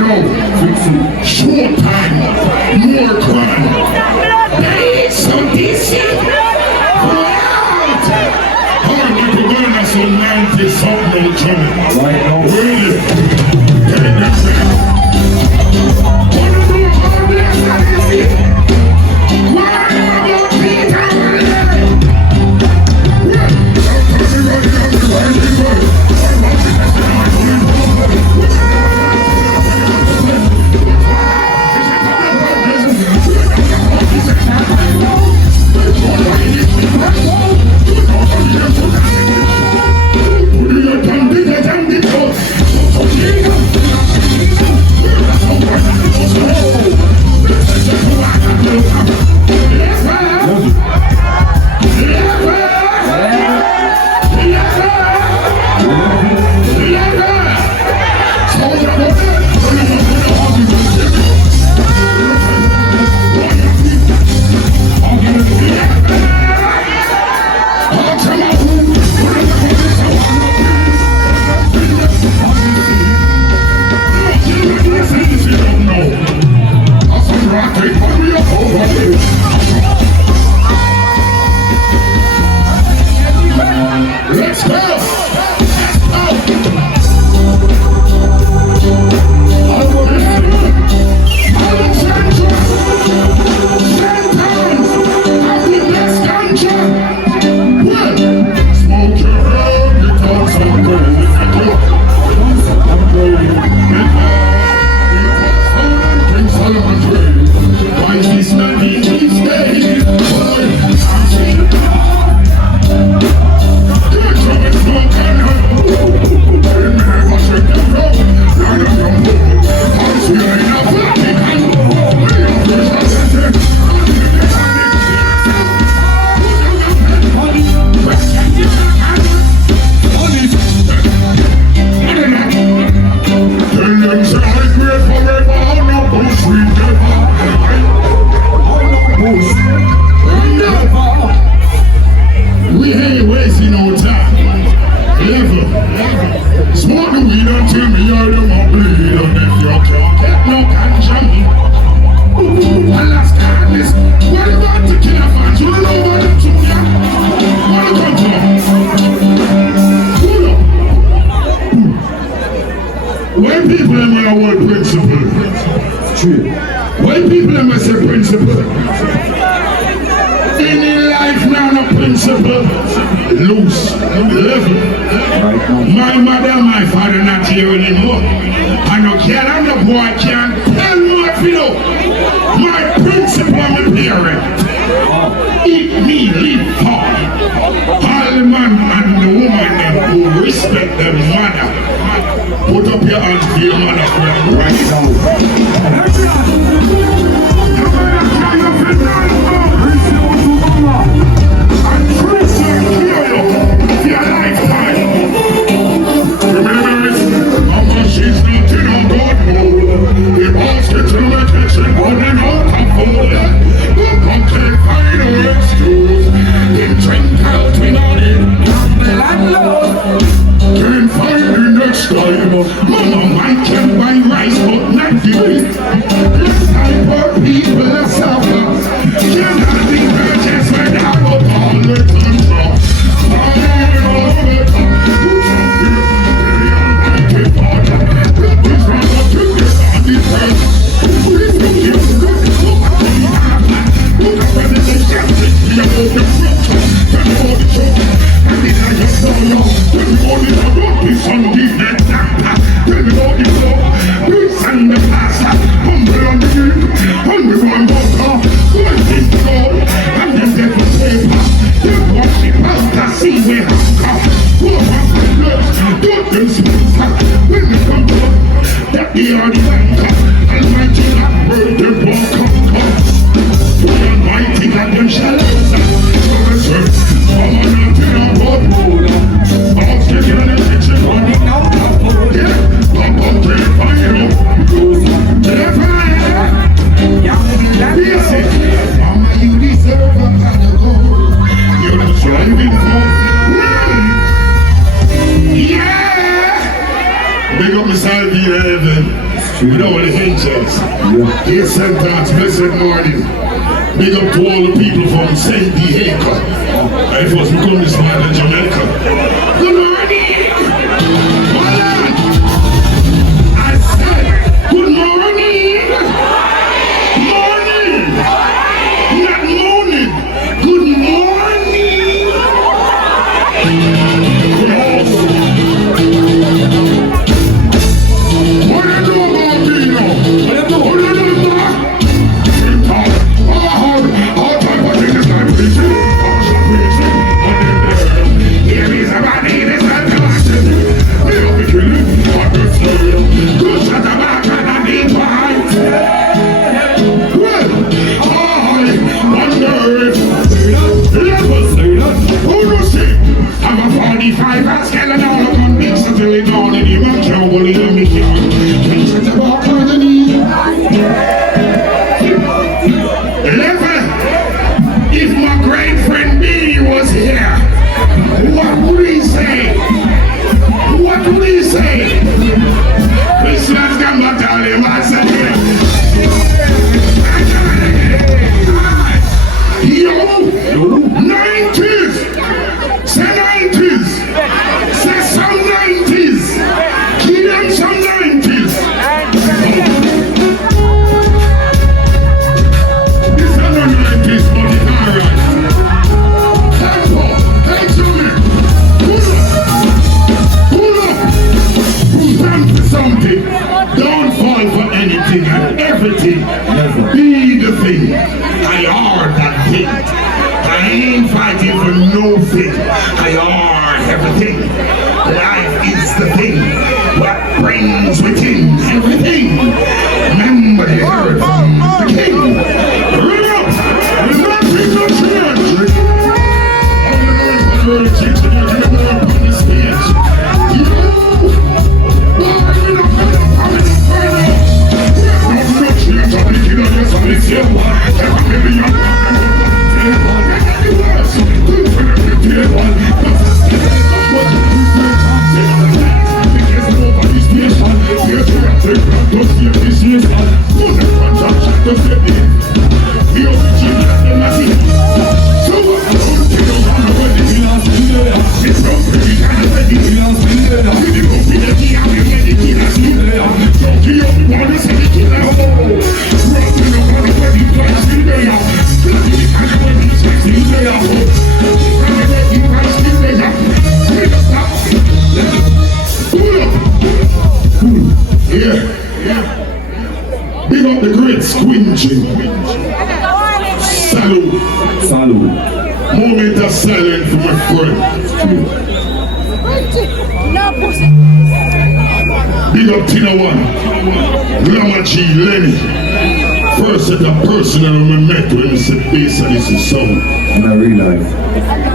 know. Showtime, more crime. There is some decent. Hard people going to some 90 something no trouble. Right now. Really? Take that back. Wanna do all this and this? Why about Peter? Let's go! We ain't wasting no time. Ever. Smoke the weed until me hear them a bleed. And if you can't get no ganja, Alaska this. What about the killer fans? You know what them to ya? What the come from? Hold up. When people them when I want principle. True. When people them say principle. Any life now no principle, loose, level. My mother, my father not here anymore. I no care, I'm the boy can't tell me what to do. My principle, my parent. Eat me, live hard. All the man and the woman them who respect their mother. Put up your hands for your mother right now. Mama might can buy rice, but not do it. This type of people are suffer. Cannot be purchased without a public control. over the angels. Yes, St. God's blessed morning. Big up to all the people from St. Diego. I first become this man in Jamaica. Good morning! Hold on! I said, good morning! Morning! Not morning! Good morning! What do you do about me now? What do you do about all type of things I'm preaching. Here is a body, this is a doctor. We'll be killing what we're saying. Good shot of back and I need behind. Well, I wonder if who knows it? I'm a 45 and scaling all the convicts until it's all in the man trouble in the mission. Good shot of back and I need. If my great friend Billy was here, what would he say? What would he say? Christmas come back, tell him I said yo, 90s, say 90s, say some 90s, give them some 90s. This is not 90s, but it's alright. Tempo, hey Jimmy, pull up, stand for something, don't fall for anything and everything, be the thing, I are that thing. I ain't fighting for no thing. I are everything. Life is the thing. What brings within everything. Remember the word from the king. Remember, nothing no change. I'm going to teach you to get up on the stage. You, why you not going to come in the further? I'm not change. I'm the king of your son. It's your one. Every baby young man. Big up the great Squinching. Salute. Salute. Moment of silence for my friend. Big up Tina One. Glamour G Lenny. First set of personal when we met when we said bass and this is sound. And I realize.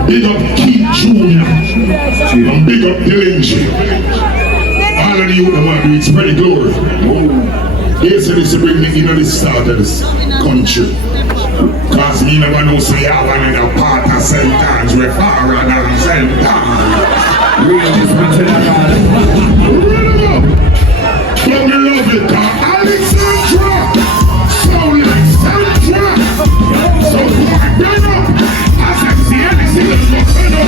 Big up Keith Jr. And big up Delange. All of the youth that want to do it, spread the glory. They said this to bring me into the start of this country. Because me never know say you have another part of St. Anne's we're far than St. Anne's. Really up. But me love it, cause Alexandra sound like Sandra. So bring up. As I see anything that's not bring up.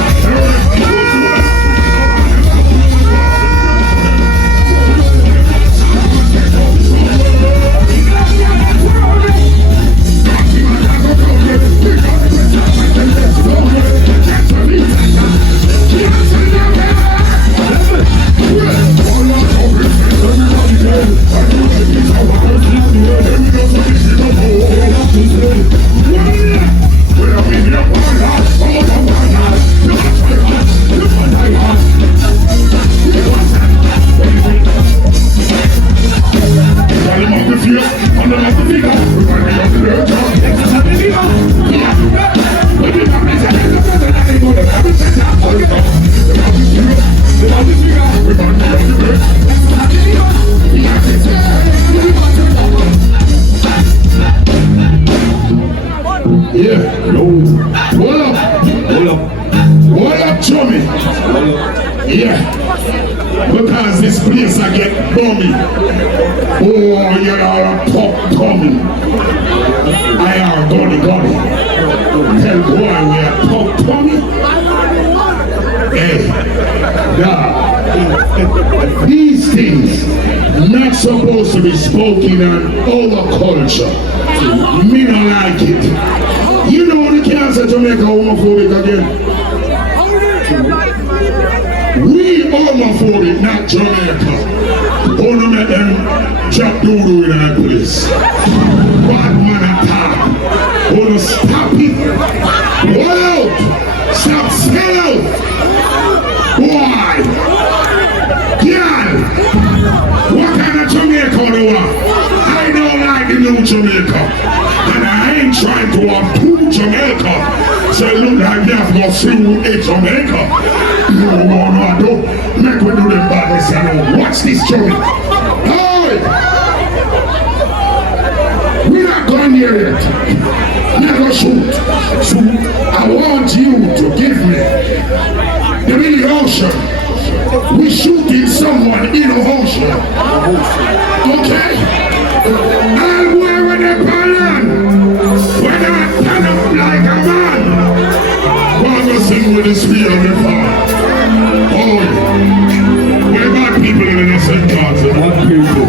Because this place I get bummy. Oh, you are a pop tummy. I are gully. Tell boy we are pop tummy. Hey, nah. These things not supposed to be spoken in our culture. Me don't like it. You know the cancer Jamaica homophobic again. We homophobic, not Jamaica. Wanna make them drop doodoo in our place. Bad man attack. Wanna stop it. Wall out. Stop sell out. Why? Girl, what kind of Jamaica do you want? I don't like the new Jamaica. And I ain't trying to approve Jamaica. So it look like they have got through a Jamaica. You wanna do? Make we do the badness and watch this Jamaica. Hey! We're not going here yet. Never shoot. So I want you to give me the really ocean. We shooting someone in the ocean. Okay? I'll go with the balloon. When I turn up like a man. Wanna sing with the spear of the fire. Oh, we're bad people in the innocent parts. Bad people.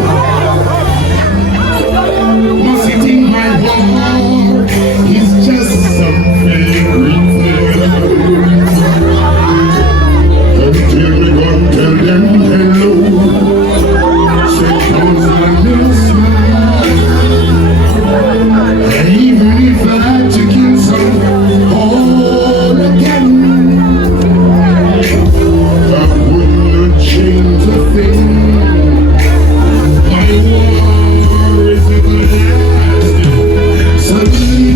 Must it in my heart? It's just something. Until we go tell them hello. Say comes my new smile. And even if I had to kill some all again, I would not change a thing. My war is everlasting. Suddenly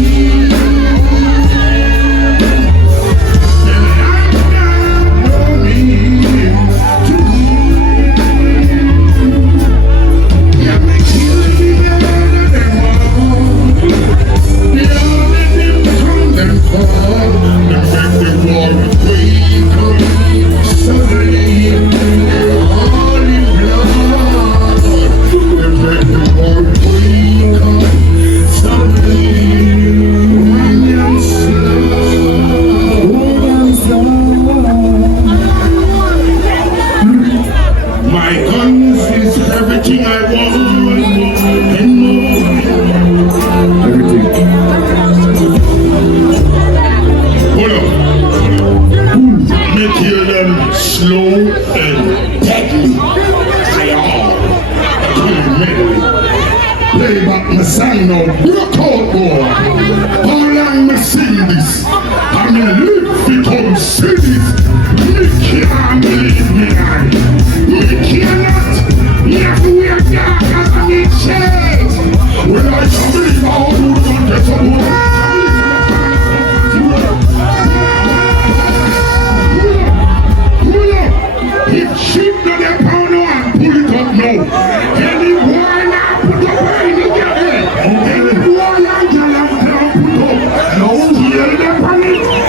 something.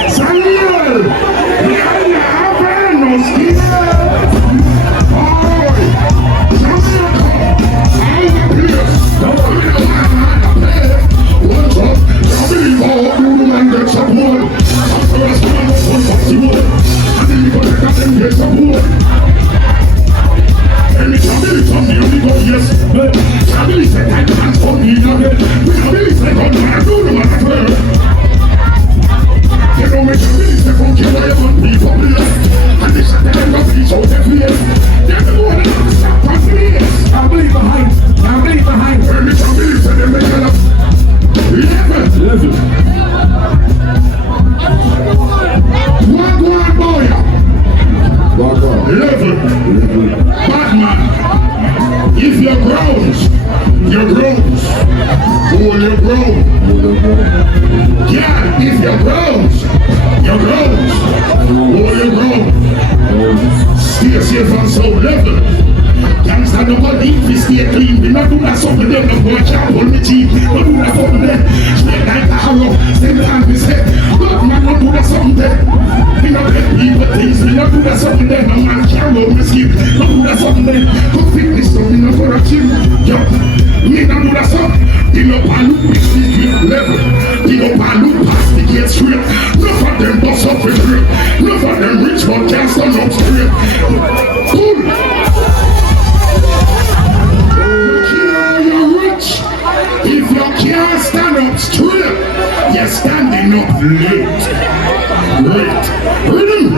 Sunday. Go fitness so me no go to gym. Yo, me no do that stuff. Dig up and look with the level. Dig up and look past the gate straight. None of them bust up with grip. None of them rich but can't stand up straight. Cool. You're rich. If you can't stand up straight, you're standing up late. Great. Rhythm.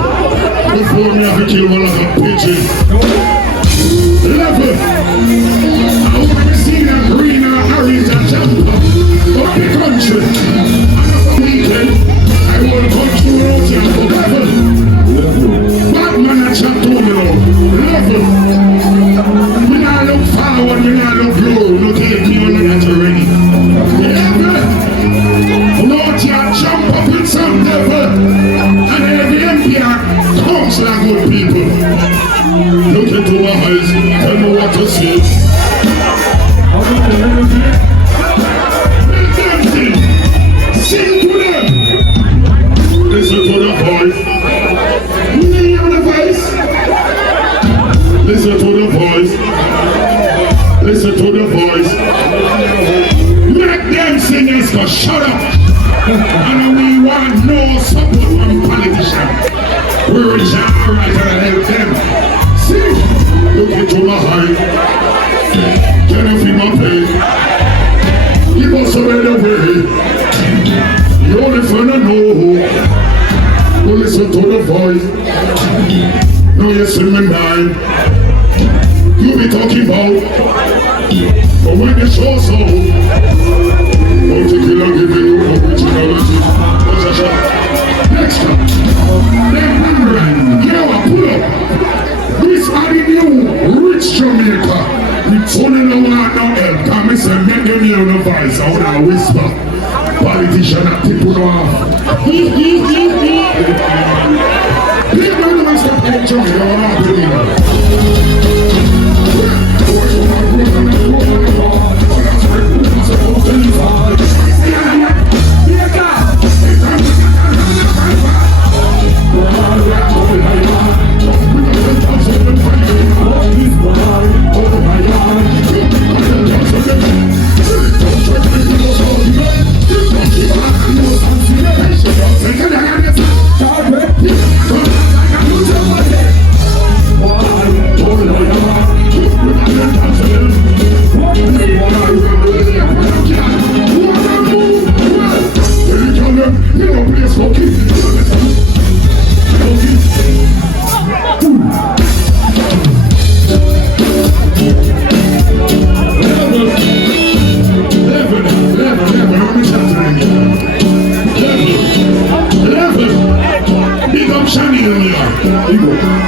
Before me have to kill one like a pigeon. Level. I want to see that green or orange and jump up the country. Another weekend, I want to come to road and go level. Batman and chat to me now. Level. Me not look forward, me not look low. No take me on that already. Level. Lord, you jump up with some devil. And every empire comes like good people. Look into my eyes, tell me what to see. Sing to them. Listen to the voice. You hear the voice? Listen to the voice. Listen to the voice. Make them singers go shut up. And we want no support from politicians. We're rich and right and help them. See, look into my eye. Can you feel my pain? You must have been away. You only find a no. You listen to the voice. Now you see me die. You be talking about. But when you show so, don't you kill and give you originality. Next time. Then remember, you pull up. This are the new rich Jamaica. It's only the one not help. Come and say, make them hear the voice. I want to whisper. Politician that people off. People don't want to play Jamaica.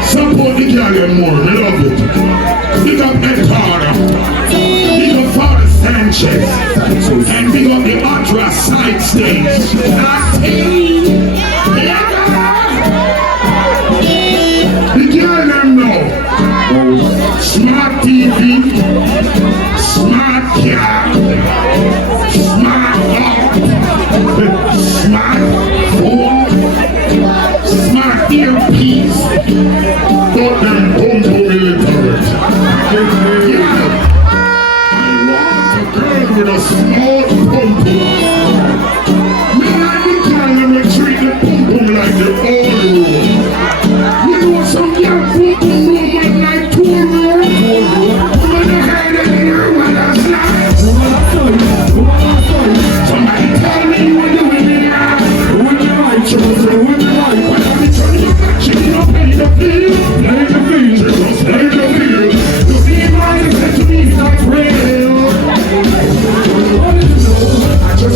Support the girl more, we love it. Big up Ed Carter, big up Father Sanchez, and big up the Ultra side stage. The girl them know. Smart TV, smart car, smart dog, smart phone, smart earpiece. Got them bumbo military. Yeah. I want a girl with a small bumbo. Me like the girl that will treat the bumbo like the old road. You know some young bumbo woman like 2 road. Woman the head of the year when I slide. Somebody tell me what the women are. When you like children, when you like. When I be turning you back, she don't pay the bill. Play the bill, just play the bill. To be mine, to me, it's not real. I just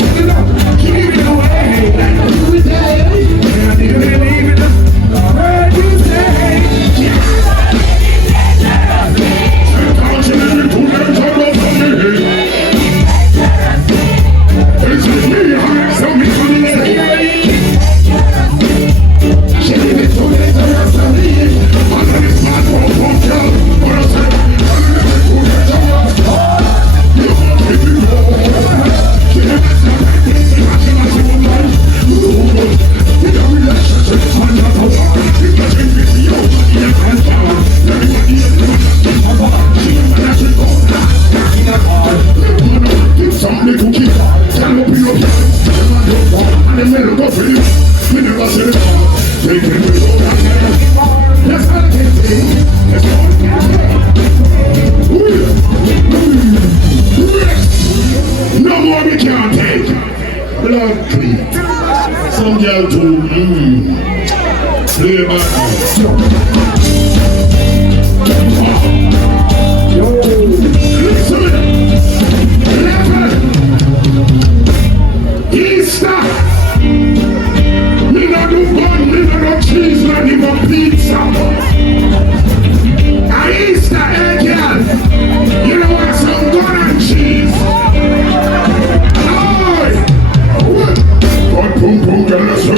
blood clean. Some girl too, play back. Listen, level. Easter. Me no do bun, me no do cheese, not even pizza. Easter egg, girl. You know what? Some gun and cheese. Oi! Boom, boom, boom, girl, let's go.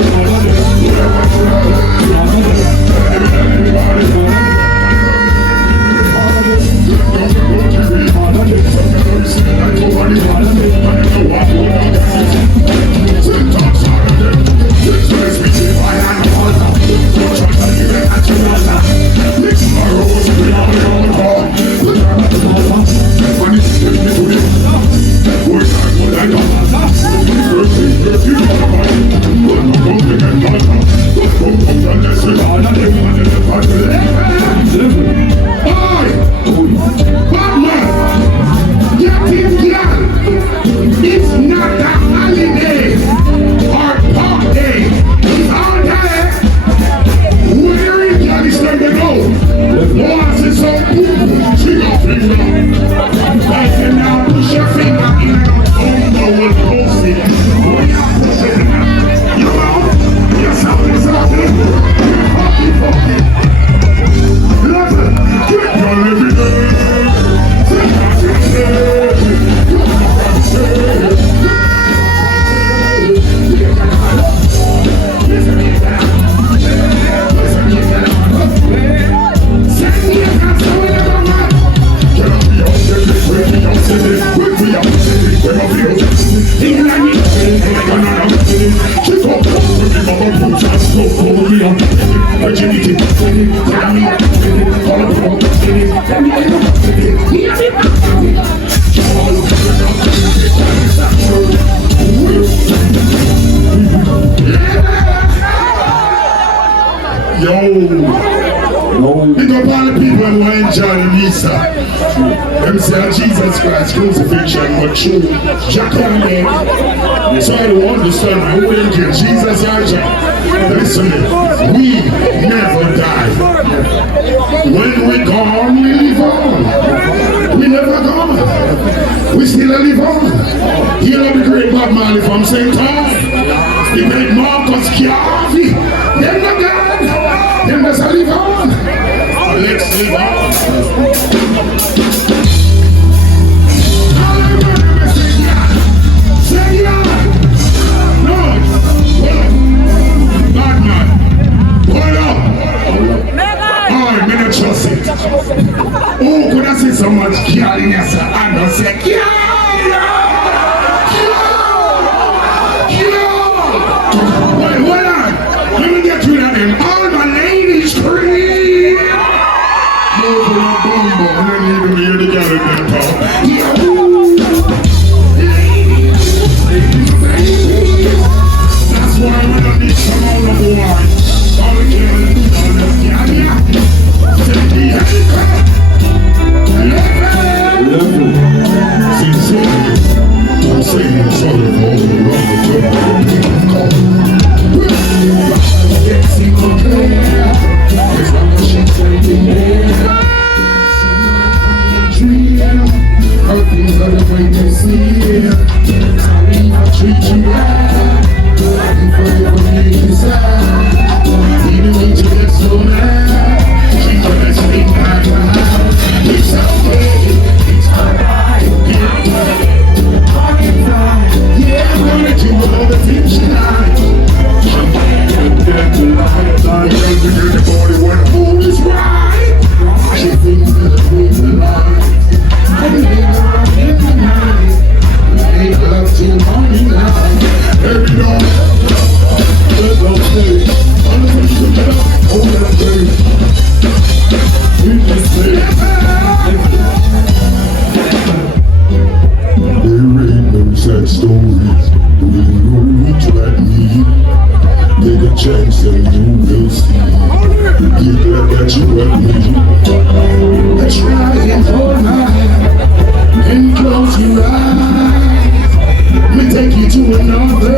Big up all the people who are enjoying Easter. Them say Jesus Christ crucifixion, but true. Jack on me. So I don't understand who will kill Jesus or Jack. Listen, we never die. When we gone, we live on. We never gone. We still live on. You know the great Bob Marley from St. Paul. The great Marcus Garvey. They're not God. They must live on. Let's live on. Say yeah. No. Bad man. Hold up. Oh, I don't trust it. Oh, could I see so much girl in your side? I don't say girl. Wait, hold on. Let me get you that name. All my ladies scream. Move on a bumbo, and then you can hear the girl in that talk. Ladies. That's why we don't need some all of the wine. All the girls, all the yeah. Take the helicopter. Level. See, I'm saying sorry for all the wrong people. Things are the way they see it. I treat you right. Looking for your inside. Even when you get so mad, keep on that same kind of high. It's okay. It's alright. Yeah, I'm gonna do all the things you like. I'm dead to lie. We're gonna get the body when the mood is right. She thinks that the mood's alive. And they go in the night. They love till morning light. Every day. Let's go play. All the things you get up. Hold that play. We just play. There ain't no sad stories. We know which like me. Take a chance and you will see. Get glad that you love me. Let's try it all night. And close your eyes. We take you to another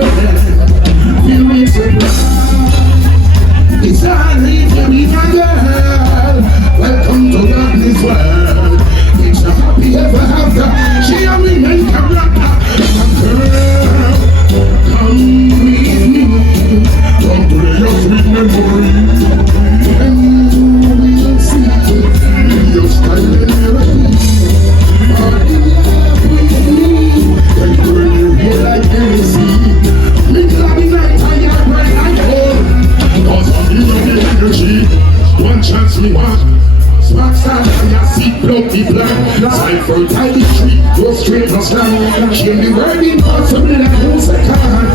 came the working God, so me like who's a car.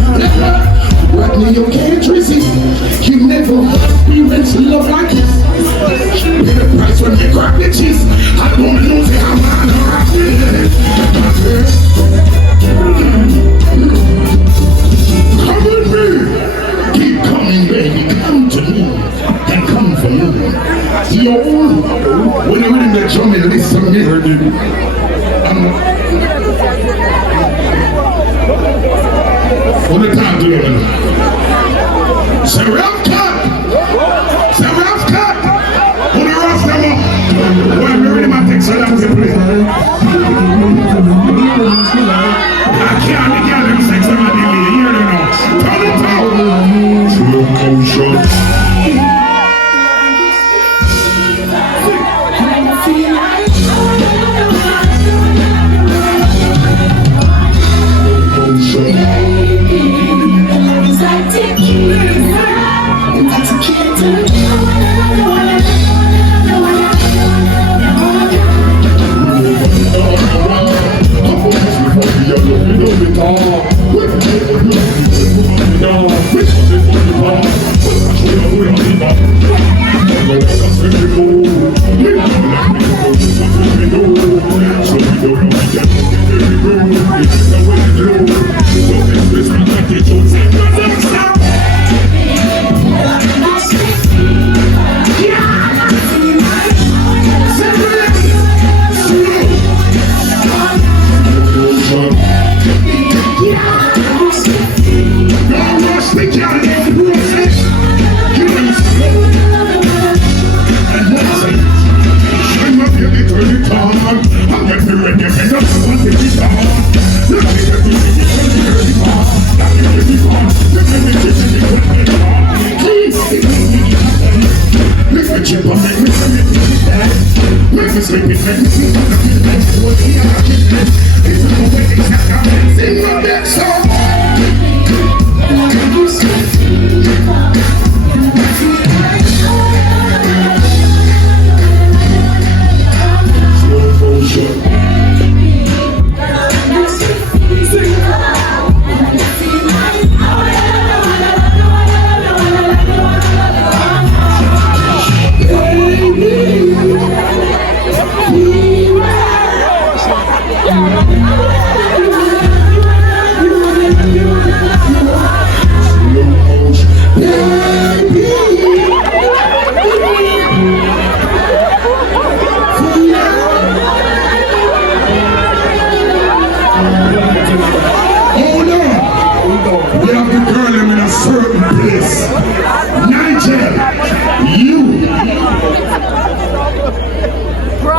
What me you can't resist. He never experienced love like this. Pay the price when we grab the cheese. I don't lose it, I'm not come with me. Keep coming, baby. Come to me. And come for me. Yo, when I'm in the drum and listen to me, what the time do you know? Say rough cut! Say rough cut! Who the rough them up? Why we ready my text so long to play? I can't get them sex on my delay. Hear them now. Turn it up! Slow motion.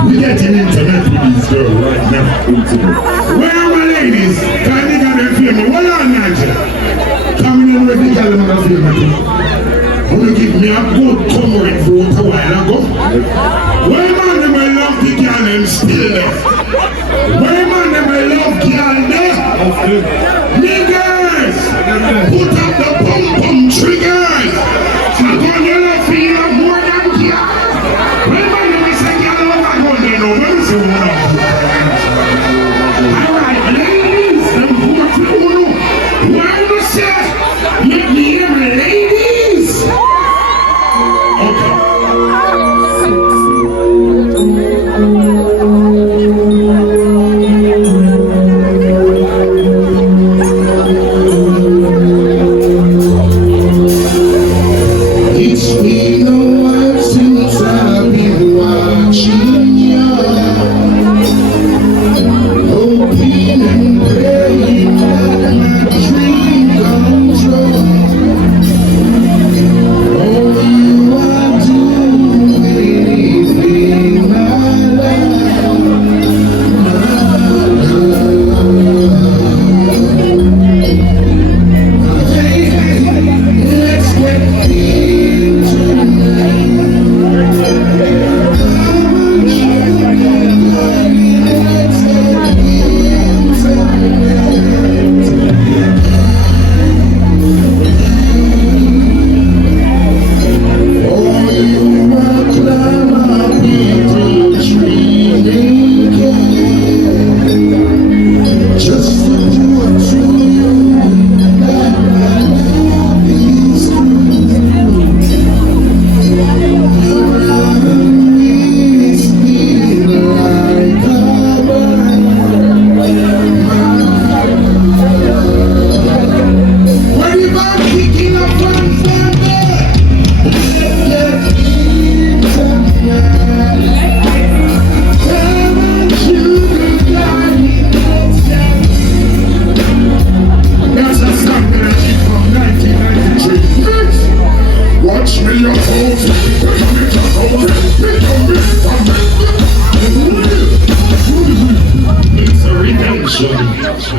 We're getting intimate with these girls right now. Intimate. Where are my ladies? Can they get them feel me? What on, Nigel? Coming in with the girl and I feel me. Wanna give me a good turmeric vote a while ago? Where man them I love the girl and still left? Where man them I love girl there? Niggas! Put up the pum-pum triggers! I'm gonna love feel more than girl! Where man them I say girl alright, ladies, I'm going to know. Why do you say, let me hear my ladies? Okay.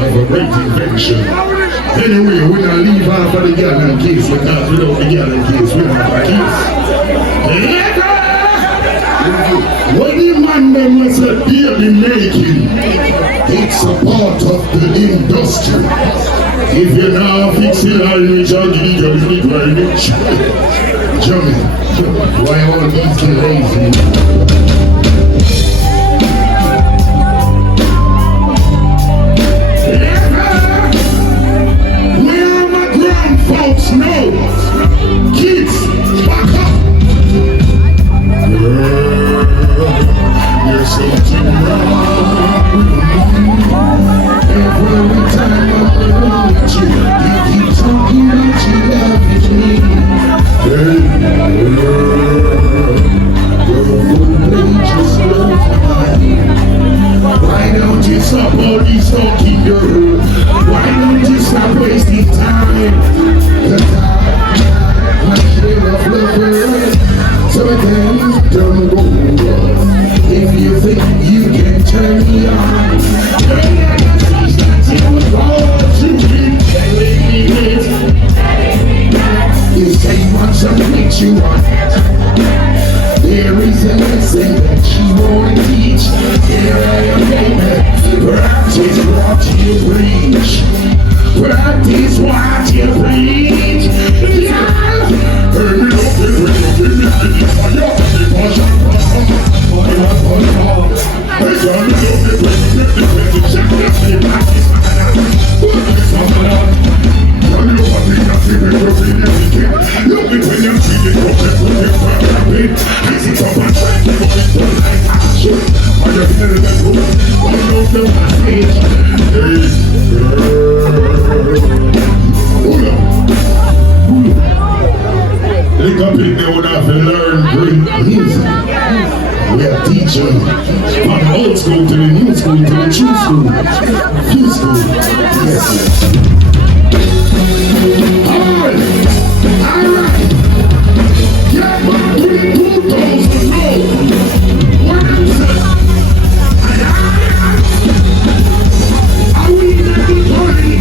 of a great invention. Anyway, we don't leave off of the gallon case because without the gallon case, we don't have a case. When the man them was a daily making, it's a part of the industry. If you're not fixing all which I'll give you the very rich. Jummy, why all these lazy? Folks know, kids, back up. There's something wrong every time I'm alone with you. You keep talking about you love me. Just love mine. Why don't you stop all these talking, girl? Why don't you stop wasting time? So then don't go. If you think you can turn me on, you say what's up makes you want. There is a lesson that you won't teach. Here I am, baby. Practice what you preach. Practice what you preach. They would have to learn great music. We are teaching from old school to the new school to the true school. New school. Yes. Alright. Get my 2,000 low. What is it? Are we never going to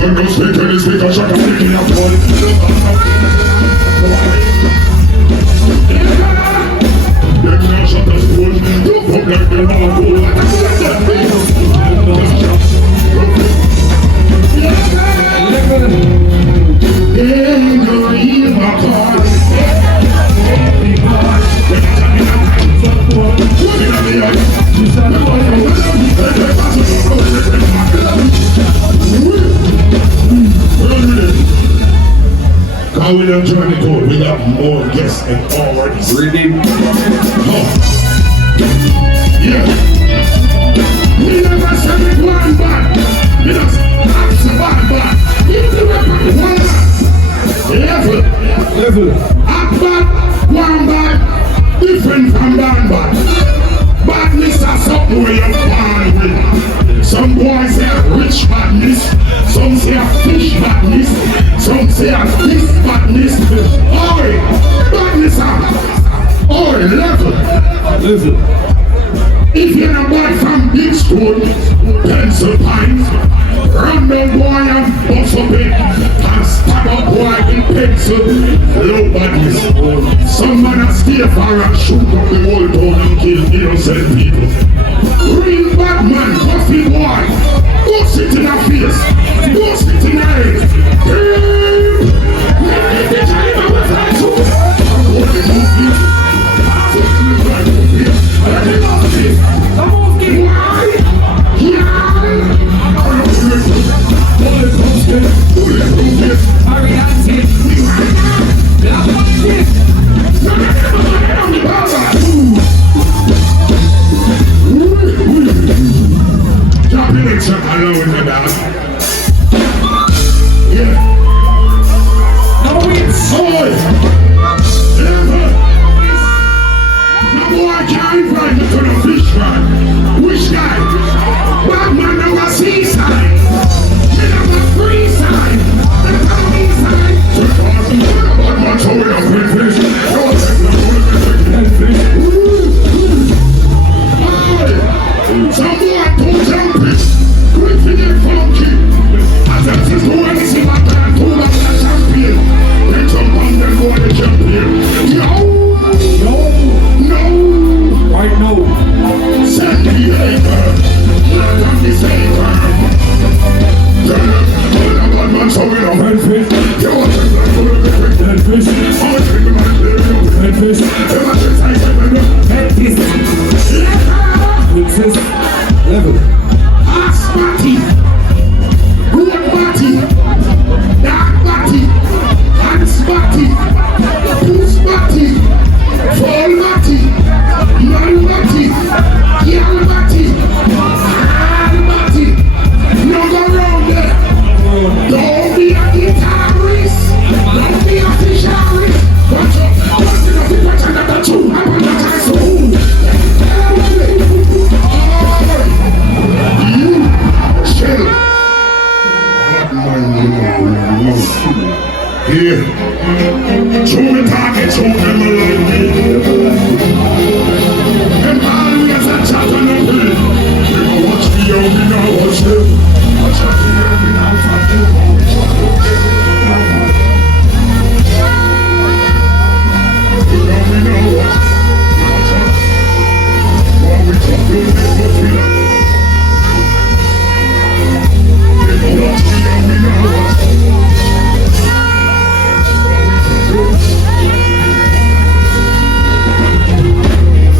when no speaker is speaker, shut up, picking up one. Them now shut us full. You fuck like them now full. Ain't no evil call. How will I join the code? We got more guests and awards. Ready? Oh. Yeah. We never said it one bad. We just ask one bad. If you ever one level. Up bad, one bad, different from bad. Badness is something where you're born with. Some boys say rich badness, some say fish badness, some say this badness. Oi, badness are. Oi, level. If you're not boy from Big Stone, Pencil Pines, run down boy and bust up it, and stab up boy in pencil, low badness. Some man a stay far and shoot up the whole town and kill innocent people. Real bad man, puffy boy, go sit in a face, go sit in a head. watch out, them like me. Them always a chat and a play. We go watch me out, we now watch them. Watch out, we now watch them. We now watch. Watch out. While we talk, we'll make what we like. We go watch me out, we now watch them.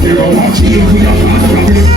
You know what you do, we are fast from it.